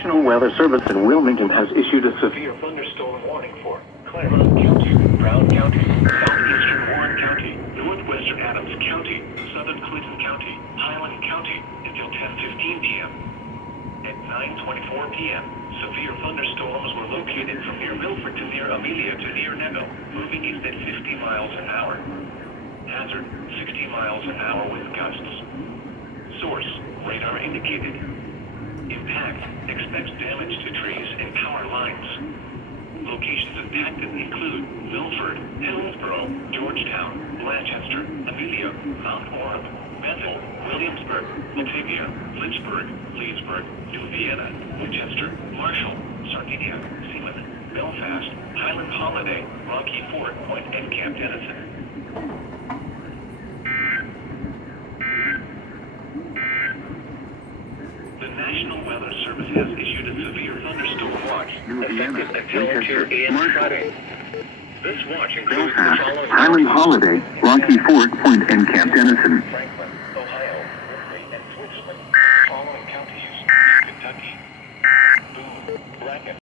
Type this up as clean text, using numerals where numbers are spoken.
National Weather Service in Wilmington has issued a severe thunderstorm warning for Claremont County, Brown County, southeastern Warren County, northwestern Adams County, southern Clinton County, Highland County until 10:15 p.m. At 9:24 p.m., severe thunderstorms were located from near Milford to near Amelia to near Neville, moving east at 50 miles an hour. Hazard, 60 miles an hour with gusts. Source, radar indicated. Impact, expects damage to trees and power lines. Locations impacted include Milford, Hillsborough, Georgetown, Blanchester, Amelia, Mount Orab, Bethel, Williamsburg, Batavia, Lynchburg, Leesburg, New Vienna, Winchester, Marshall, Sardinia, Seaman, Belfast, Highland Holiday, Rocky Fort, and Camp Dennison. The National Weather Service has issued a severe thunderstorm watch, effective until 2 a.m. Friday. This watch includes the following: Highland Holiday, Rocky Fort, and Camp Dennison. Franklin, Ohio, Berkeley, and Switzerland. Following counties: Kentucky,